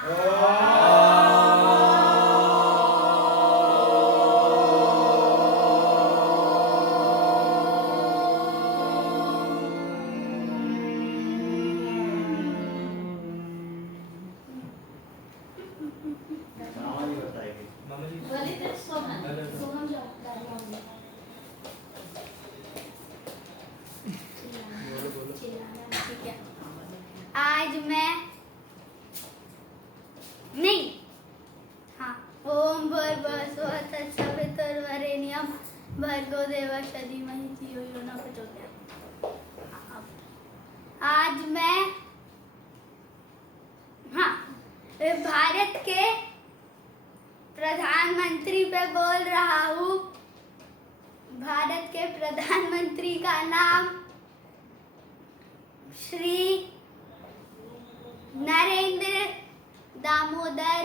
आज मैं नहीं हाँ ओम भूर्भुवः तत्सवितुर्वरेण्यं भर्गो देवस्य धीमहि धियो यो न प्रचोदयात्। आज मैं भारत के प्रधानमंत्री पे बोल रहा हूँ। भारत के प्रधानमंत्री का नाम श्री नरेंद्र दामोदर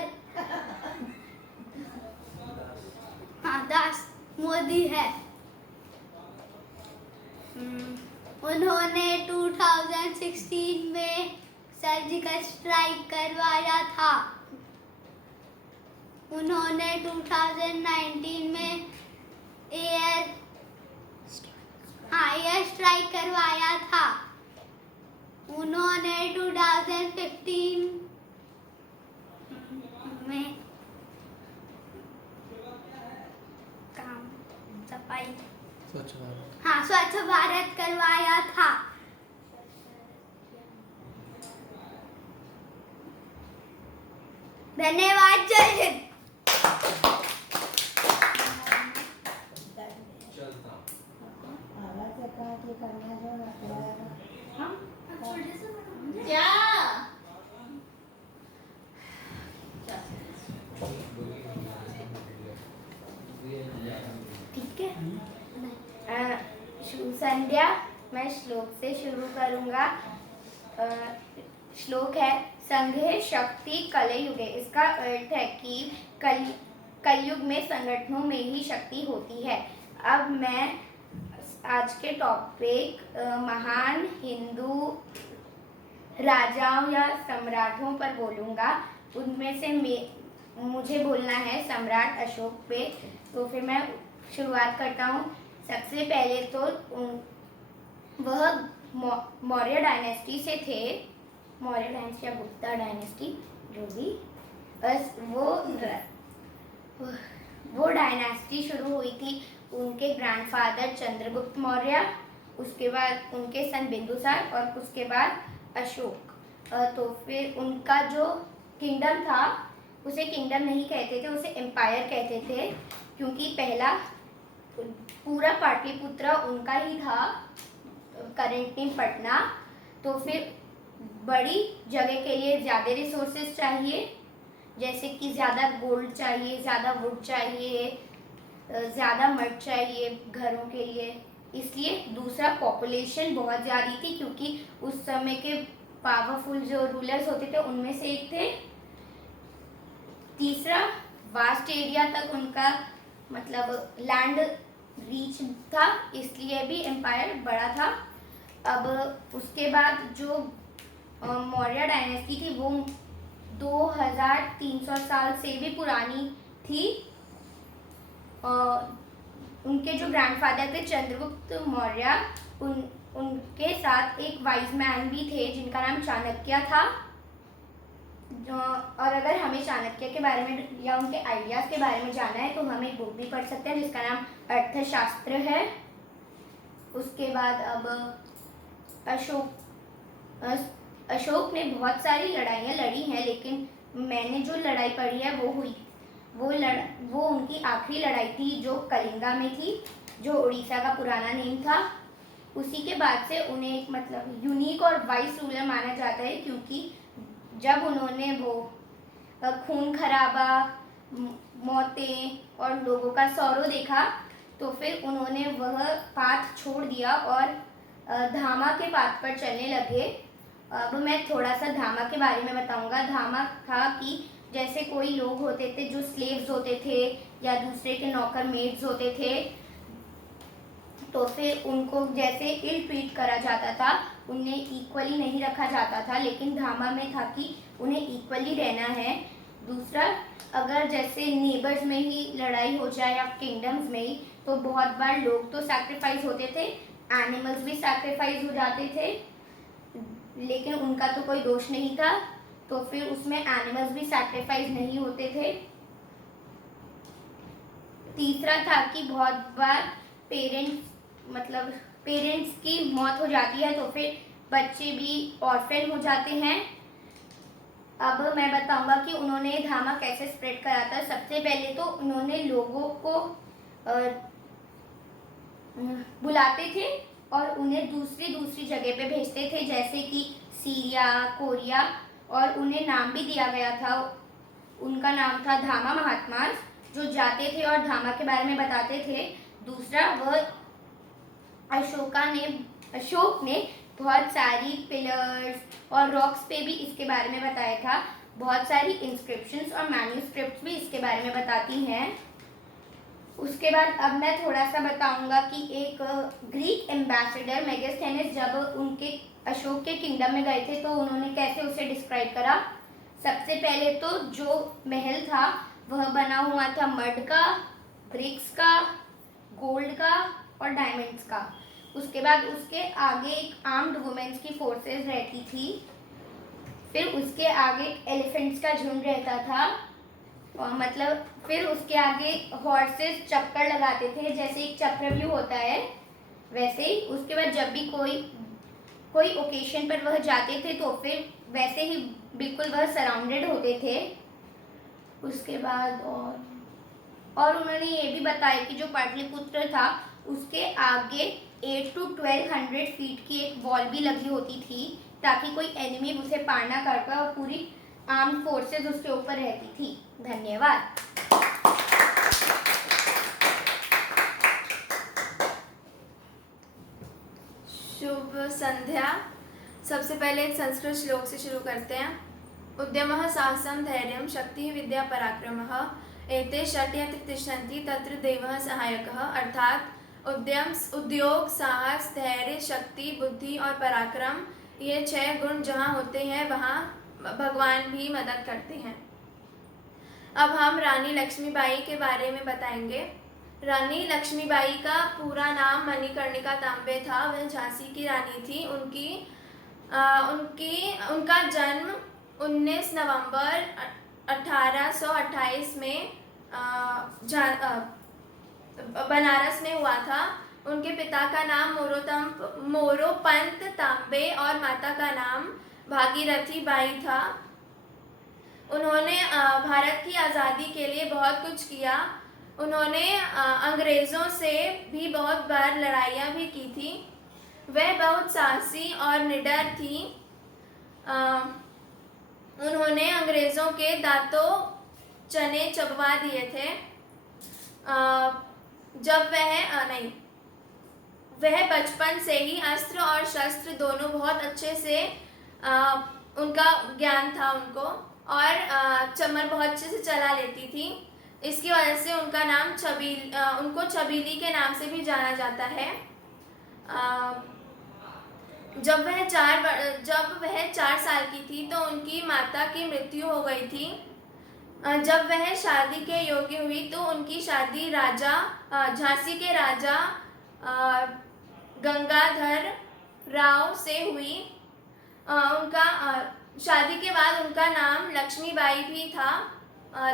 दास मोदी है। उन्होंने 2016 में सर्जिकल स्ट्राइक करवाया था। उन्होंने 2019 में एयर स्ट्राइक करवाया था। उन्होंने 2015 में सफाई स्वच्छ भारत करवाया था। धन्यवाद। जय हिंद। ठीक है। शुभ संध्या। मैं श्लोक से शुरू करूंगा। श्लोक है संघे शक्ति कलयुगे। इसका अर्थ है कि कलयुग में संगठनों में ही शक्ति होती है। अब मैं आज के टॉपिक महान हिंदू राजाओं या सम्राटों पर बोलूँगा। उनमें से मुझे बोलना है सम्राट अशोक पे। तो फिर मैं शुरुआत करता हूँ। सबसे पहले तो वह मौर्य डायनेस्टी से थे। मौर्य डायनेस्टी या गुप्ता डायनेस्टी जो भी, बस वो डायनेस्टी शुरू हुई थी उनके ग्रैंडफादर चंद्रगुप्त मौर्य, उसके बाद उनके सन बिंदुसार और उसके बाद अशोक। तो फिर उनका जो किंगडम था उसे किंगडम नहीं कहते थे, उसे एम्पायर कहते थे, क्योंकि पहला पूरा पाटलिपुत्र उनका ही था, करेंटली पटना। तो फिर बड़ी जगह के लिए ज़्यादा रिसोर्सेज चाहिए, जैसे कि ज़्यादा गोल्ड चाहिए, ज़्यादा वुड चाहिए, ज़्यादा मड चाहिए घरों के लिए। इसलिए दूसरा पॉपुलेशन बहुत ज़्यादा थी, क्योंकि उस समय के पावरफुल जो रूलर्स होते थे उनमें से एक थे। तीसरा वास्ट एरिया तक उनका मतलब लैंड रीच था, इसलिए भी एम्पायर बड़ा था। अब उसके बाद जो मौर्य डायनेस्टी थी वो 2300 साल से भी पुरानी थी। उनके जो ग्रैंडफादर थे चंद्रगुप्त मौर्य, उनके साथ एक वाइज मैन भी थे जिनका नाम चाणक्य था। और अगर हमें चाणक्य के बारे में या उनके आइडियाज़ के बारे में जानना है तो हम एक बुक भी पढ़ सकते हैं जिसका नाम अर्थशास्त्र है। उसके बाद अब अशोक ने बहुत सारी लड़ाइयाँ लड़ी हैं, लेकिन मैंने जो लड़ाई पढ़ी है वो उनकी आखिरी लड़ाई थी जो कलिंगा में थी, जो उड़ीसा का पुराना नेम था। उसी के बाद से उन्हें एक मतलब यूनिक और वाइस रूलर माना जाता है, क्योंकि जब उन्होंने वो खून खराबा, मौतें और लोगों का सौरो देखा तो फिर उन्होंने वह पाथ छोड़ दिया और धामा के पाथ पर चलने लगे। अब मैं थोड़ा सा धामा के बारे में बताऊंगा। धामा था कि जैसे कोई लोग होते थे जो स्लेव्स होते थे या दूसरे के नौकर मेड्स होते थे, तो फिर उनको जैसे इल ट्रीट करा जाता था, उन्हें इक्वली नहीं रखा जाता था, लेकिन धामा में था कि उन्हें इक्वली रहना है। दूसरा, अगर जैसे नेबर्स में ही लड़ाई हो जाए या किंगडम्स में ही, तो बहुत बार लोग तो सैक्रिफाइस होते थे, एनिमल्स भी सैक्रिफाइस हो जाते थे, लेकिन उनका तो कोई दोष नहीं था, तो फिर उसमें एनिमल्स भी सैक्रिफाइस नहीं होते थे। तीसरा था कि बहुत बार पेरेंट्स की मौत हो जाती है, तो फिर बच्चे भी ऑर्फन हो जाते हैं। अब मैं बताऊंगा कि उन्होंने धामा कैसे स्प्रेड करा था। सबसे पहले तो उन्होंने लोगों को बुलाते थे और उन्हें दूसरी जगह पे भेजते थे, जैसे कि सीरिया, कोरिया, और उन्हें नाम भी दिया गया था। उनका नाम था धामा महात्मा, जो जाते थे और धामा के बारे में बताते थे। दूसरा, वह अशोक ने बहुत सारी पिलर्स और रॉक्स पे भी इसके बारे में बताया था। बहुत सारी इंस्क्रिप्शंस और मैन्यूस्क्रिप्ट्स भी इसके बारे में बताती हैं। उसके बाद अब मैं थोड़ा सा बताऊंगा कि एक ग्रीक एम्बेसडर मेगास्थेनिस जब उनके अशोक के किंगडम में गए थे, तो उन्होंने कैसे उसे डिस्क्राइब करा। सबसे पहले तो जो महल था वह बना हुआ था मड का, ब्रिक्स का, गोल्ड का और डायमंड्स का। उसके बाद उसके आगे एक आर्म्ड वुमेन्स की फोर्सेस रहती थी। फिर उसके आगे एलिफेंट्स का झुंड रहता था, और फिर उसके आगे हॉर्सेस चक्कर लगाते थे, जैसे एक चक्रव्यूह होता है वैसे ही। उसके बाद जब भी कोई ओकेशन पर वह जाते थे, तो फिर वैसे ही बिल्कुल वह सराउंडेड होते थे। उसके बाद और उन्होंने ये भी बताया कि जो पाटलिपुत्र था उसके आगे 8 to 1200 फीट की एक वॉल भी लगी होती थी, ताकि कोई एनिमी उसे पार ना कर पाए, और पूरी आर्म फोर्सेस उसके ऊपर रहती थी। धन्यवाद। शुभ संध्या। सबसे पहले एक संस्कृत श्लोक से शुरू करते हैं। उद्यमः साहसं धैर्यं शक्ति विद्या पराक्रमः एते षट् यत्र तिष्ठन्ति तत्र देवः सहायकः। अर्थात उद्योग, साहस, धैर्य, शक्ति, बुद्धि और पराक्रम, ये 6 गुण जहाँ होते हैं वहाँ भगवान भी मदद करते हैं। अब हम रानी लक्ष्मीबाई के बारे में बताएंगे। रानी लक्ष्मीबाई का पूरा नाम मणिकर्णिका तांबे था। वह झांसी की रानी थी। उनका जन्म 19 नवंबर 1828 में बनारस में हुआ था। उनके पिता का नाम मोरोपंत तांबे और माता का नाम भागीरथी बाई था। उन्होंने भारत की आज़ादी के लिए बहुत कुछ किया। उन्होंने अंग्रेज़ों से भी बहुत बार लड़ाइयाँ भी की थी। वह बहुत साहसी और निडर थी। उन्होंने अंग्रेज़ों के दांतों चने चबवा दिए थे। वह बचपन से ही अस्त्र और शस्त्र दोनों बहुत अच्छे से उनका ज्ञान था उनको, और चमर बहुत अच्छे से चला लेती थी। इसकी वजह से उनका नाम उनको छबीली के नाम से भी जाना जाता है। जब वह 4 साल की थी तो उनकी माता की मृत्यु हो गई थी। जब वह शादी के योग्य हुई तो उनकी शादी झांसी के राजा गंगाधर राव से हुई। शादी के बाद उनका नाम लक्ष्मीबाई भी था।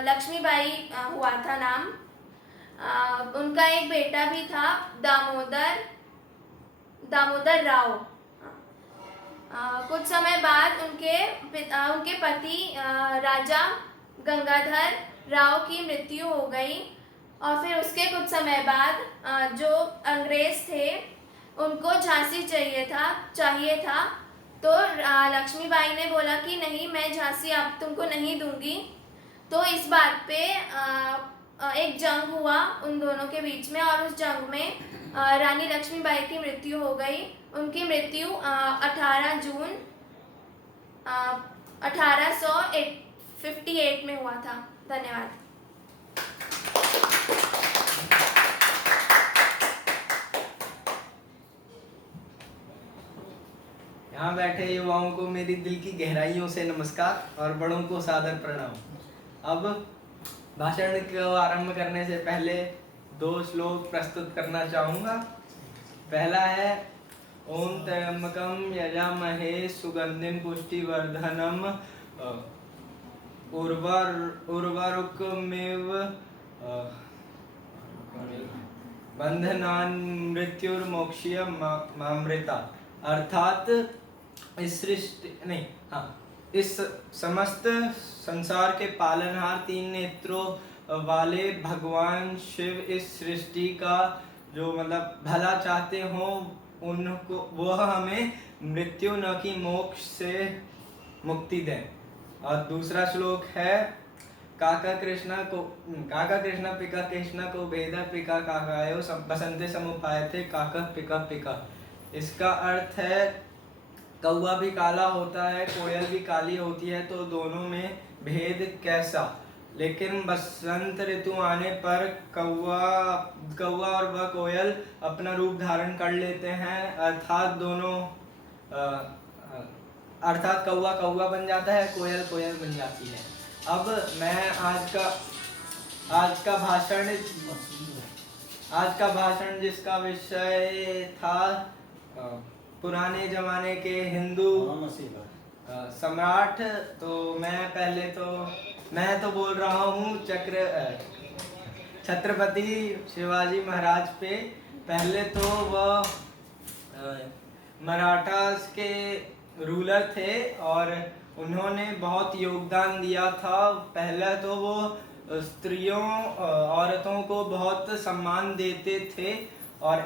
लक्ष्मीबाई हुआ था नाम। उनका एक बेटा भी था, दामोदर राव। कुछ समय बाद उनके पति राजा गंगाधर राव की मृत्यु हो गई, और फिर उसके कुछ समय बाद जो अंग्रेज थे उनको झांसी चाहिए था। तो लक्ष्मीबाई ने बोला कि नहीं, मैं झांसी आप तुमको नहीं दूंगी। तो इस बात पे एक जंग हुआ उन दोनों के बीच में, और उस जंग में रानी लक्ष्मीबाई की मृत्यु हो गई। उनकी मृत्यु 18 जून 1858 में हुआ था। धन्यवाद। यहाँ बैठे युवाओं को मेरी दिल की गहराइयों से नमस्कार और बड़ों को सादर प्रणाम। अब भाषण को आरंभ करने से पहले 2 श्लोक प्रस्तुत करना चाहूँगा। पहला है ओम त्र्यंबकम यजामहे सुगंधिम पुष्टिवर्धनम उर्वारुकमेव बंधनान् मृत्युर्मोक्षीय मामृता। अर्थात इस समस्त संसार के पालनहार 3 नेत्रों वाले भगवान शिव इस सृष्टि का जो मतलब भला चाहते हो उनको वह हमें मृत्यु न कि मोक्ष से मुक्ति दें। और दूसरा श्लोक है काका कृष्णा पिका कृष्णा को भेदा पिका काकायो बसंते समुपाय थे काका पिका पिका। इसका अर्थ है कौवा भी काला होता है, कोयल भी काली होती है, तो दोनों में भेद कैसा। लेकिन बसंत ऋतु आने पर कौवा और वह कोयल अपना रूप धारण कर लेते हैं, अर्थात कौवा कौवा बन जाता है, कोयल कोयल बन जाती है। अब मैं आज का भाषण जिसका विषय था पुराने जमाने के हिंदू सम्राट, तो मैं तो बोल रहा हूँ छत्रपति शिवाजी महाराज पे। पहले तो वह मराठास के रूलर थे और उन्होंने बहुत योगदान दिया था। पहले तो वो स्त्रियों औरतों को बहुत सम्मान देते थे और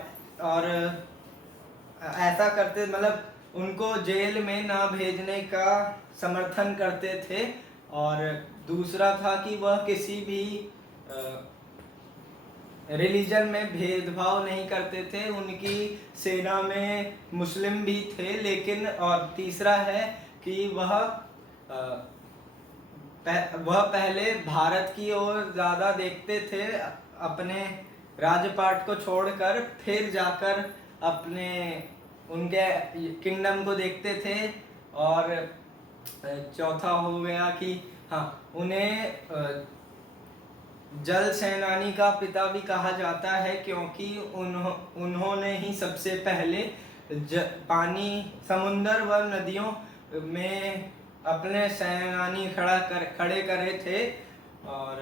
ऐसा करते मतलब उनको जेल में ना भेजने का समर्थन करते थे। और दूसरा था कि वह किसी भी रिलीजन में भेदभाव नहीं करते थे। उनकी सेना में मुस्लिम भी थे, लेकिन और तीसरा है कि वह पहले भारत की ओर ज़्यादा देखते थे, अपने राजपाट को छोड़कर फिर जाकर अपने उनके किंगडम को देखते थे। और चौथा हो गया कि उन्हें जल सेनानी का पिता भी कहा जाता है, क्योंकि उन्होंने ही सबसे पहले पानी समुंदर व नदियों में अपने सेनानी खड़े करे थे, और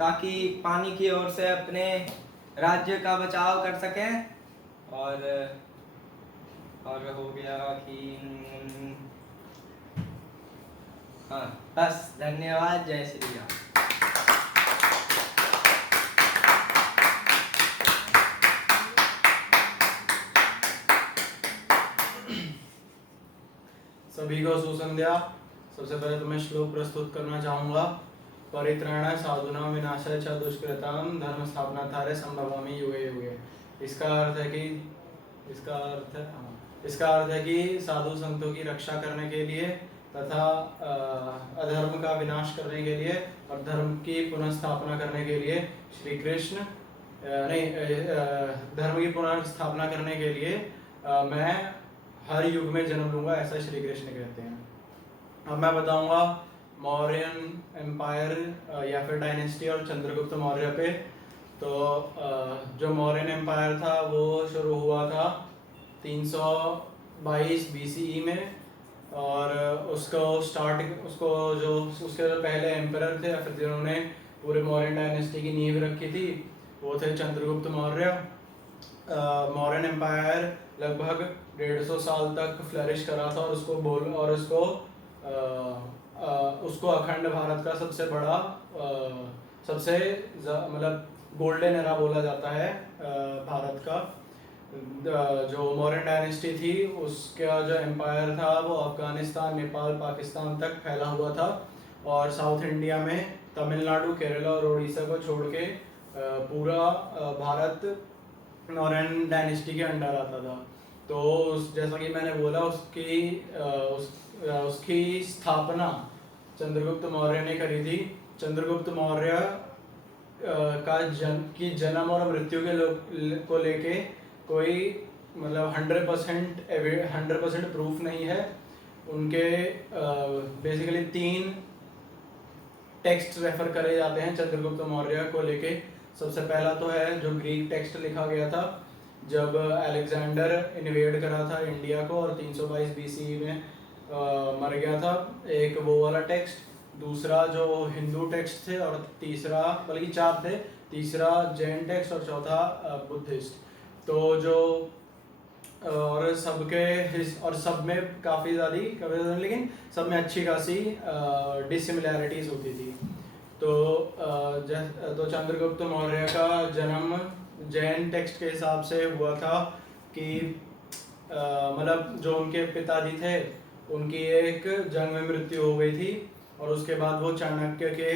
ताकि पानी की ओर से अपने राज्य का बचाव कर सकें। और हो गया कि बस धन्यवाद। जय श्री राम। सभी को सुसंध्या। सबसे पहले तो मैं श्लोक प्रस्तुत करना चाहूँगा। परित्राणाय साधूनां विनाशाय च दुष्कृतां धर्म स्थापनार्थाय संभवामि युगे युगे। इसका अर्थ है कि साधु संतों की रक्षा करने के लिए तथा अधर्म का विनाश करने के लिए और धर्म की पुनः स्थापना करने के लिए श्री कृष्ण धर्म की पुनः स्थापना करने के लिए मैं हर युग में जन्म लूंगा, ऐसा श्री कृष्ण कहते हैं। अब मैं बताऊंगा मौर्यन एम्पायर या फिर डायनेस्टी और चंद्रगुप्त मौर्य पे। तो जो मौर्यन एम्पायर था वो शुरू हुआ था 322 BCE में, और उसके जो पहले एम्परर थे या फिर जिन्होंने पूरे मौर्यन डायनेस्टी की नींव रखी थी वो थे चंद्रगुप्त मौर्य। मौर्यन एम्पायर लगभग 150 साल तक फ्लरिश करा था और उसको अखंड भारत का सबसे बड़ा मतलब गोल्डन एरा बोला जाता है भारत का। जो मौर्यन डायनेस्टी थी उसका जो एम्पायर था वो अफगानिस्तान, नेपाल, पाकिस्तान तक फैला हुआ था, और साउथ इंडिया में तमिलनाडु, केरला और उड़ीसा को छोड़ के पूरा भारत मौर्यन डायनेस्टी के अंडर आता था। तो जैसा कि मैंने बोला उसकी स्थापना चंद्रगुप्त मौर्य ने करी थी। चंद्रगुप्त मौर्य की जन्म और मृत्यु को लेके कोई मतलब 100% प्रूफ नहीं है। उनके बेसिकली 3 टेक्स्ट रेफर करे जाते हैं चंद्रगुप्त मौर्य को लेके। सबसे पहला तो है जो ग्रीक टेक्स्ट लिखा गया था जब अलेक्जेंडर इन्वेड करा था इंडिया को और 322 BC में मर गया था, एक वो वाला टेक्स्ट। दूसरा जो हिंदू टेक्स्ट थे और तीसरा, बल्कि 4 थे, तीसरा जैन टेक्स्ट और चौथा बुद्धिस्ट। तो जो और सब में काफ़ी ज़्यादा, लेकिन सब में अच्छी खासी डिसिमिलैरिटीज़ होती थी। तो चंद्रगुप्त मौर्य का जन्म जैन टेक्स्ट के हिसाब से हुआ था कि मतलब जो उनके पिताजी थे उनकी एक जंग में मृत्यु हो गई थी और उसके बाद वो चाणक्य के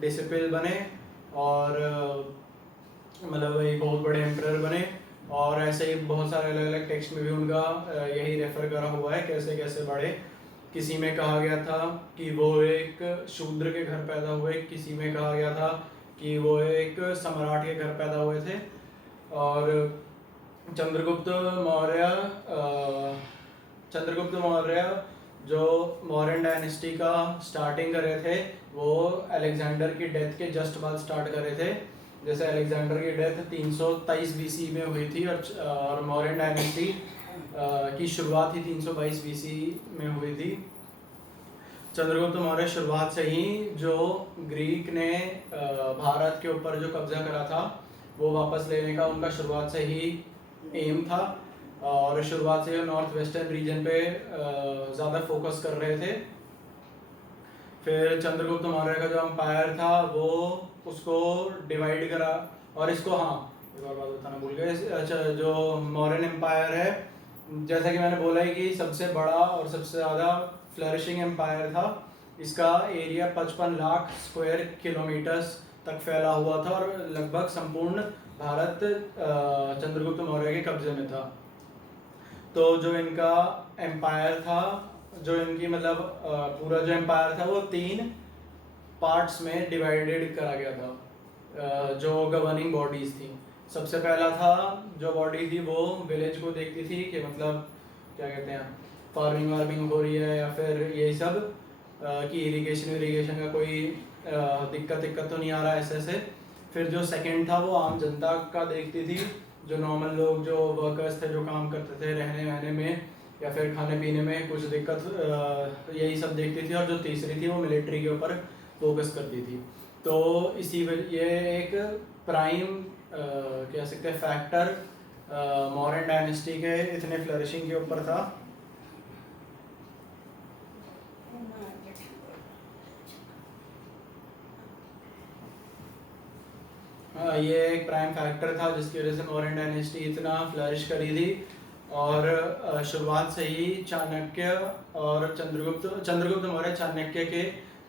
डिसिपल बने और मतलब एक बहुत बड़े एम्परर बने। और ऐसे ही बहुत सारे अलग अलग टेक्स्ट में भी उनका यही रेफर करा हुआ है कैसे कैसे बढ़े। किसी में कहा गया था कि वो एक शूद्र के घर पैदा हुए, किसी में कहा गया था कि वो एक सम्राट के घर पैदा हुए थे। और चंद्रगुप्त मौर्य जो मौर्यन डायनेस्टी का स्टार्टिंग कर रहे थे वो अलेक्जेंडर की डेथ के जस्ट बाद स्टार्ट कर रहे थे। जैसे अलेक्जेंडर की डेथ 323 BC में हुई थी और मौर्यन डायनेस्टी की शुरुआत ही 322 BC में हुई थी। चंद्रगुप्त मौर्य शुरुआत से ही जो ग्रीक ने भारत के ऊपर जो कब्जा करा था वो वापस लेने का उनका शुरुआत से ही एम था और शुरुआत से नॉर्थ वेस्टर्न रीजन पे ज़्यादा फोकस कर रहे थे। फिर चंद्रगुप्त मौर्य का जो एम्पायर था वो उसको डिवाइड करा और इसको एक और बात बताना भूल गए। अच्छा, जो मौर्यन एम्पायर है जैसा कि मैंने बोला है कि सबसे बड़ा और सबसे ज़्यादा फ्लरिशिंग एम्पायर था। इसका एरिया 55 लाख स्क्वायर किलोमीटर्स तक फैला हुआ था और लगभग संपूर्ण भारत चंद्रगुप्त मौर्य के कब्जे में था। तो जो इनका एम्पायर था, जो इनकी मतलब पूरा जो एम्पायर था वो 3 पार्ट्स में डिवाइडेड करा गया था जो गवर्निंग बॉडीज़ थी। सबसे पहला था जो बॉडी थी वो विलेज को देखती थी कि मतलब क्या कहते हैं फार्मिंग हो रही है या फिर यही सब कि इरिगेशन का कोई दिक्कत तो नहीं आ रहा ऐसे। फिर जो सेकंड था वो आम जनता का देखती थी, जो नॉर्मल लोग जो वर्कर्स थे जो काम करते थे रहने वहने में या फिर खाने पीने में कुछ दिक्कत, यही सब देखती थी। और जो तीसरी थी वो मिलिट्री के ऊपर फोकस करती थी। तो ये एक प्राइम कह सकते हैं फैक्टर मौर्यन डायनेस्टी के इतने फ्लरिशिंग के ऊपर था। ये एक प्राइम फैक्टर था जिसकी वजह से मौर्यन डायनेस्टी इतना फ्लरिश करी थी। और शुरुआत से ही चाणक्य और चंद्रगुप्त मौर्य चाणक्य के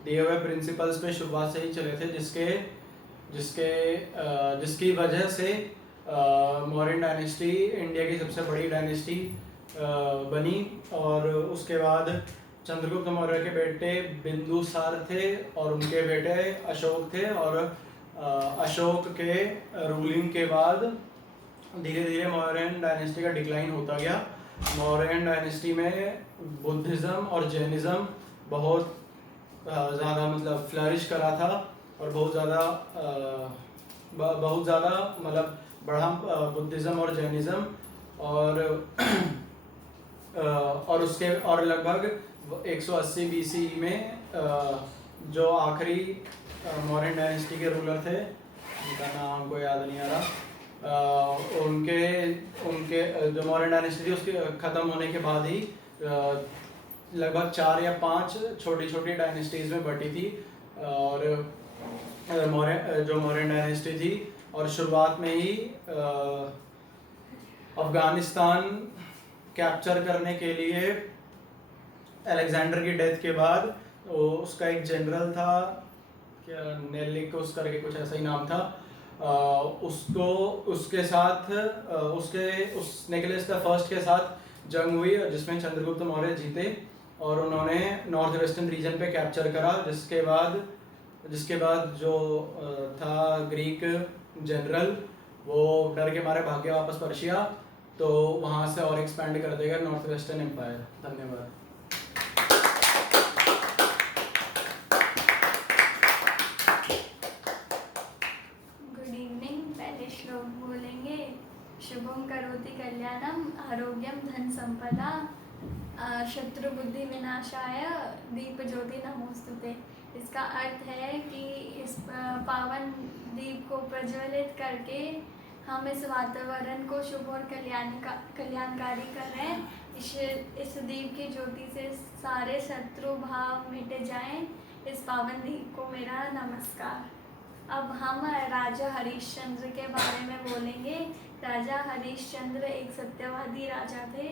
दिए हुए प्रिंसिपल्स पे शुरुआत से ही चले थे, जिसकी वजह से मौर्यन डायनेस्टी इंडिया की सबसे बड़ी डायनेस्टी बनी। और उसके बाद चंद्रगुप्त मौर्य के बेटे बिंदुसार थे और उनके बेटे अशोक थे। और अशोक के रूलिंग के बाद धीरे धीरे मौर्यन डायनेस्टी का डिक्लाइन होता गया। मौर्यन डायनेस्टी में बुद्धिज़्म और जैनिज़्म बहुत ज़्यादा मतलब फ्लरिश करा था और बहुत ज़्यादा मतलब बढ़ा बुद्धिज़्म और जैनिज़्म। और लगभग 180 BC में जो आखिरी मौर्यन डायनेस्टी के रूलर थे, उनका नाम को याद नहीं आ रहा, उनके जो मौर्यन डायनेस्टी थी उसके ख़त्म होने के बाद ही लगभग 4 या 5 छोटी छोटी डायनेस्टीज़ में बटी थी। और जो मौर्यन डायनेस्टी थी और शुरुआत में ही अफ़गानिस्तान कैप्चर करने के लिए अलेक्जेंडर की डेथ के बाद उसका एक जनरल था, क्या नेलिकोस करके कुछ ऐसा ही नाम था, उसके साथ उस निकोलस द फर्स्ट के साथ जंग हुई जिसमें चंद्रगुप्त मौर्य जीते और उन्होंने नॉर्थ वेस्टर्न रीजन पे कैप्चर करा। जिसके बाद जो था ग्रीक जनरल वो डर के मारे भाग गया वापस पर्शिया। तो वहाँ से और एक्सपैंड कर देगा नॉर्थ वेस्टर्न एम्पायर। धन्यवाद। Good evening. पहले श्लोक बोलेंगे। शुभम करोति कल्याणम आरोग्यम धन संपदा शत्रु बुद्धि विनाशाय दीप ज्योति नमोस्तुते। इसका अर्थ है कि इस पावन दीप को प्रज्वलित करके हम इस वातावरण को शुभ और कल्याणकारी कर रहे हैं। इस दीप की ज्योति से सारे शत्रु भाव मिट जाएं। इस पावन दीप को मेरा नमस्कार। अब हम राजा हरिश्चंद्र के बारे में बोलेंगे। राजा हरिश्चंद्र एक सत्यवादी राजा थे।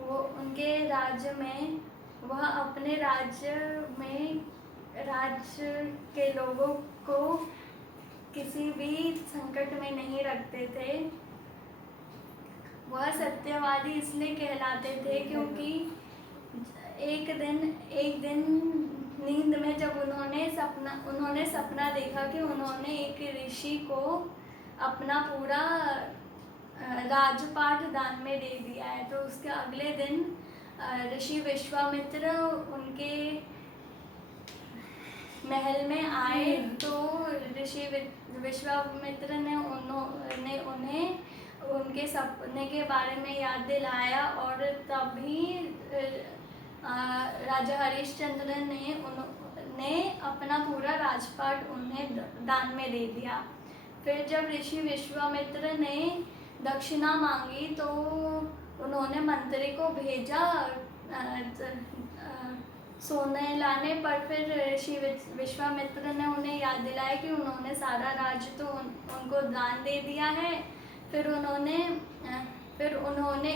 वो उनके राज्य में वह अपने राज्य के लोगों को किसी भी संकट में नहीं रखते थे। वह सत्यवादी इसलिए कहलाते थे क्योंकि एक दिन नींद में जब उन्होंने सपना देखा कि उन्होंने एक ऋषि को अपना पूरा राजपाट दान में दे दिया है। तो उसके अगले दिन ऋषि विश्वामित्र उनके महल में आए। तो ऋषि विश्वामित्र ने उन्हें उनके सपने के बारे में याद दिलाया और तभी राजा हरिश्चंद्र ने अपना पूरा राजपाट उन्हें दान में दे दिया। फिर जब ऋषि विश्वामित्र ने दक्षिणा मांगी तो उन्होंने मंत्री को भेजा सोने लाने पर। फिर ऋषि विश्वामित्र ने उन्हें याद दिलाया कि उन्होंने सारा राज्य तो उनको दान दे दिया है। फिर उन्होंने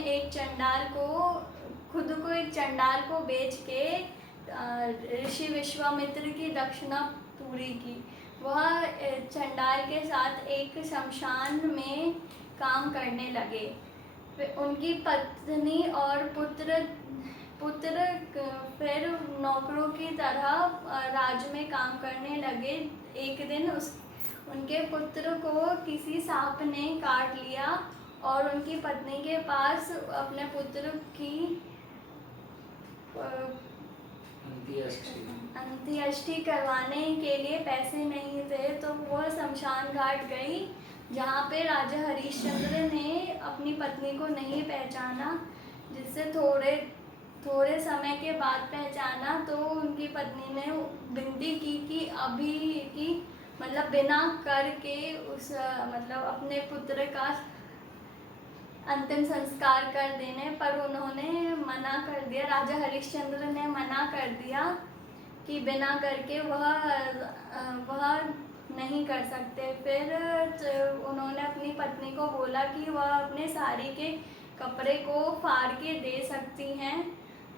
एक चंडाल को बेच के ऋषि विश्वामित्र की दक्षिणा पूरी की। वह चंडाल के साथ एक शमशान में काम करने लगे। उनकी पत्नी और पुत्र फिर नौकरों की तरह राज्य में काम करने लगे। एक दिन उनके पुत्र को किसी सांप ने काट लिया और उनकी पत्नी के पास अपने पुत्र की अंत्येष्टि करवाने के लिए पैसे नहीं थे। तो वह शमशान घाट गई जहाँ पे राजा हरिश्चंद्र ने अपनी पत्नी को नहीं पहचाना, जिससे थोड़े समय के बाद पहचाना। तो उनकी पत्नी ने विनती की कि मतलब बिना करके अपने पुत्र का अंतिम संस्कार कर देने पर उन्होंने मना कर दिया। राजा हरिश्चंद्र ने मना कर दिया कि बिना करके वह नहीं कर सकते। फिर उन्होंने अपनी पत्नी को बोला कि वह अपने साड़ी के कपड़े को फाड़ के दे सकती हैं,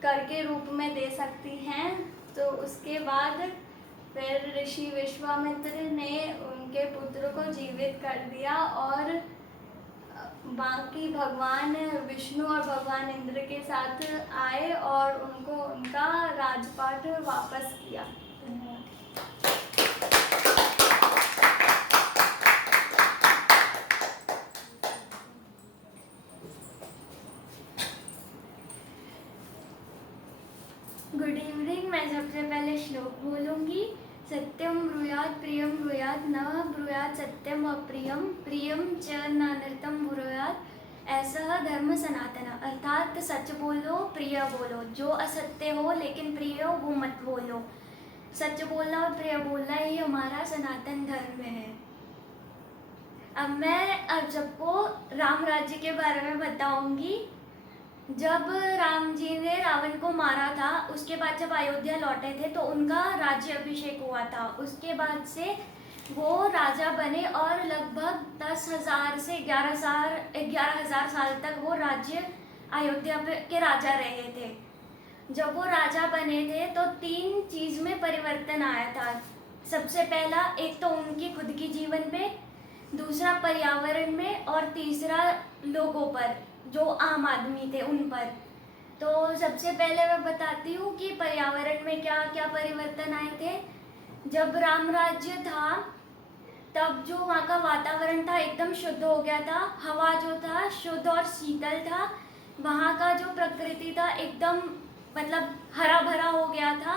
कर के रूप में दे सकती हैं। तो उसके बाद फिर ऋषि विश्वामित्र ने उनके पुत्र को जीवित कर दिया और बाकी भगवान विष्णु और भगवान इंद्र के साथ आए और उनको उनका राजपाट वापस किया। धन्यवाद। Good evening. मैं सबसे पहले श्लोक बोलूँगी। सत्यम ब्रूयात् प्रियम ब्रूयात् न ब्रूयात् सत्यम अप्रियम प्रियम च नानृतम ब्रूयात् ऐसा धर्म सनातन। अर्थात सच बोलो, प्रिय बोलो, जो असत्य हो लेकिन प्रिय हो वो मत बोलो। सच बोलना और प्रिय बोलना ही हमारा सनातन धर्म है। अब मैं सबको राम राज्य के बारे में बताऊंगी। जब राम जी ने रावण को मारा था, उसके बाद जब अयोध्या लौटे थे तो उनका राज्य अभिषेक हुआ था। उसके बाद से वो राजा बने और लगभग 10,000 से 11,000 साल तक वो राज्य अयोध्या के राजा रहे थे। जब वो राजा बने थे तो 3 चीज़ में परिवर्तन आया था। सबसे पहला, एक तो उनकी खुद की जीवन में, दूसरा पर्यावरण में और तीसरा लोगों पर, जो आम आदमी थे उन पर। तो सबसे पहले मैं बताती हूँ कि पर्यावरण में क्या क्या परिवर्तन आए थे। जब राम राज्य था तब जो वहाँ का वातावरण था एकदम शुद्ध हो गया था, हवा जो था शुद्ध और शीतल था, वहाँ का जो प्रकृति था एकदम मतलब हरा भरा हो गया था।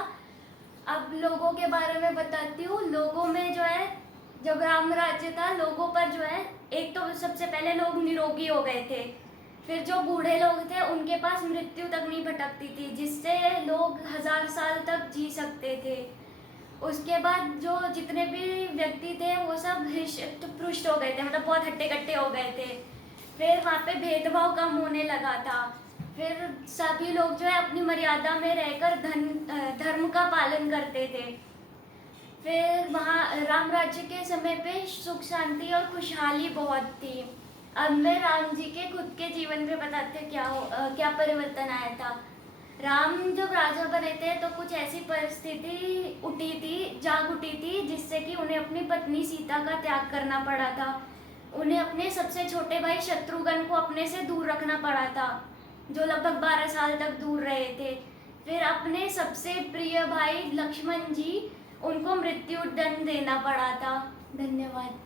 अब लोगों के बारे में बताती हूँ। लोगों में जो है, जब राम राज्य था, लोगों पर जो है, एक तो सबसे पहले लोग निरोगी हो गए थे, फिर जो बूढ़े लोग थे उनके पास मृत्यु तक नहीं भटकती थी, जिससे लोग 1000 साल तक जी सकते थे। उसके बाद जो जितने भी व्यक्ति थे वो सब हृष्ट पुष्ट हो गए थे, मतलब बहुत हट्टे कट्टे हो गए थे। फिर वहाँ पे भेदभाव कम होने लगा था। फिर सभी लोग जो है अपनी मर्यादा में रहकर धर्म का पालन करते थे। फिर वहाँ राम राज्य के समय पे सुख शांति और खुशहाली बहुत थी। अब मैं राम जी के खुद के जीवन में बताते हैं क्या परिवर्तन आया था। राम जब राजा बने थे तो कुछ ऐसी परिस्थिति जाग उठी थी जिससे कि उन्हें अपनी पत्नी सीता का त्याग करना पड़ा था। उन्हें अपने सबसे छोटे भाई शत्रुघ्न को अपने से दूर रखना पड़ा था, जो लगभग 12 साल तक दूर रहे थे। फिर अपने सबसे प्रिय भाई लक्ष्मण जी, उनको मृत्यु दंड देना पड़ा था। धन्यवाद।